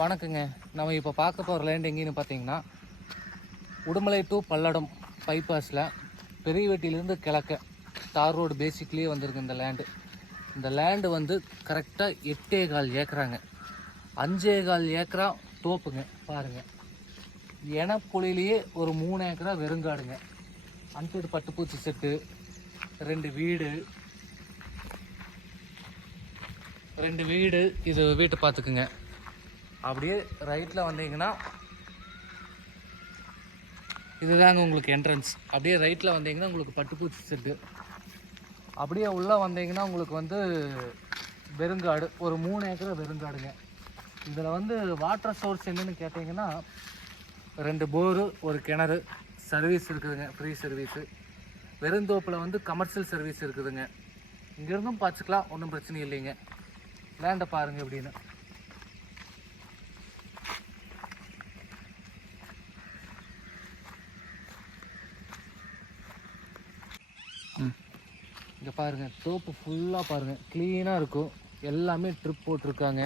வணக்கங்க. நம்ம இப்போ பார்க்க போகிற லேண்ட் எங்கேன்னு பார்த்தீங்கன்னா உடுமலை டு பல்லடம் பைபாஸில் பெரியவெட்டியிலேருந்து கிழக்க தார் ரோடு பேசிக்லேயே வந்திருக்கு இந்த லேண்டு இந்த லேண்டு வந்து கரெக்டாக எட்டே கால் ஏக்கராங்க. அஞ்சே கால் ஏக்கரா தோப்புங்க பாருங்கள் எனப்புலிலேயே ஒரு மூணு ஏக்கரா வெறுங்காடுங்க. அன்சைடு பட்டுப்பூச்சி செட்டு ரெண்டு வீடு ரெண்டு வீடு இது வீட்டை பார்த்துக்குங்க. அப்படியே ரைட்டில் வந்தீங்கன்னா இதுதாங்க உங்களுக்கு என்ட்ரன்ஸ் அப்படியே ரைட்டில் வந்தீங்கன்னா உங்களுக்கு பட்டுப்பூச்சி செட்டு. அப்படியே உள்ளே வந்தீங்கன்னா உங்களுக்கு வந்து வெறுங்காடு ஒரு மூணு ஏக்கர் வெறுங்காடுங்க. இதில் வந்து வாட்டர் சோர்ஸ் என்னன்னு கேட்டிங்கன்னா ரெண்டு போரு ஒரு கிணறு சர்வீஸ் இருக்குதுங்க ஃப்ரீ சர்வீஸு வெறுந்தோப்பில் வந்து கமர்ஷியல் சர்வீஸ் இருக்குதுங்க. இங்கேருந்தும் பார்த்துக்கலாம் ஒன்றும் பிரச்சனை இல்லைங்க. லேண்டை பாருங்கள் எப்படின்னு இங்கே பாருங்கள் தோப்பு ஃபுல்லாக பாருங்கள் க்ளீனாக இருக்கும். எல்லாமே ட்ரிப் போட்டிருக்காங்க.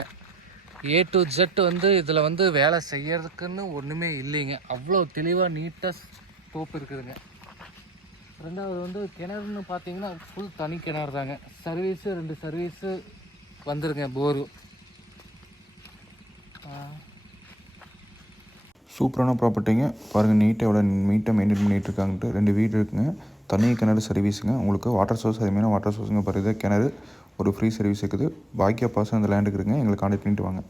ஏ டு ஜெட் வந்து இதில் வந்து வேலை செய்யறதுக்குன்னு ஒன்றுமே இல்லைங்க. அவ்வளோ தெளிவாக நீட்டாக தோப்பு இருக்குதுங்க. ரெண்டாவது வந்து கிணறுன்னு பார்த்தீங்கன்னா ஃபுல் தனி கிணறு தாங்க. சர்வீஸு ரெண்டு சர்வீஸு வந்துருங்க போரு சூப்பரான ப்ராப்பர்ட்டிங்க. பாருங்கள் நீட்டாக எவ்வளோ நீட்டாக மெயின்டைன் பண்ணிகிட்டு இருக்காங்கன்ட்டு. ரெண்டு வீடு இருக்குங்க. தண்ணி கிணறு சர்வீஸுங்க உங்களுக்கு வாட்டர் சோர்ஸ் அதிகமான வாட்டர் சோர்ஸுங்க பாருங்க. கிணறு ஒரு ஃப்ரீ சர்வீஸ் இருக்குது. பாக்கியா பாசம் அந்த லேண்டுக்கு இருக்குங்க. எங்களை கான்டாக்ட் பண்ணிட்டு வாங்க.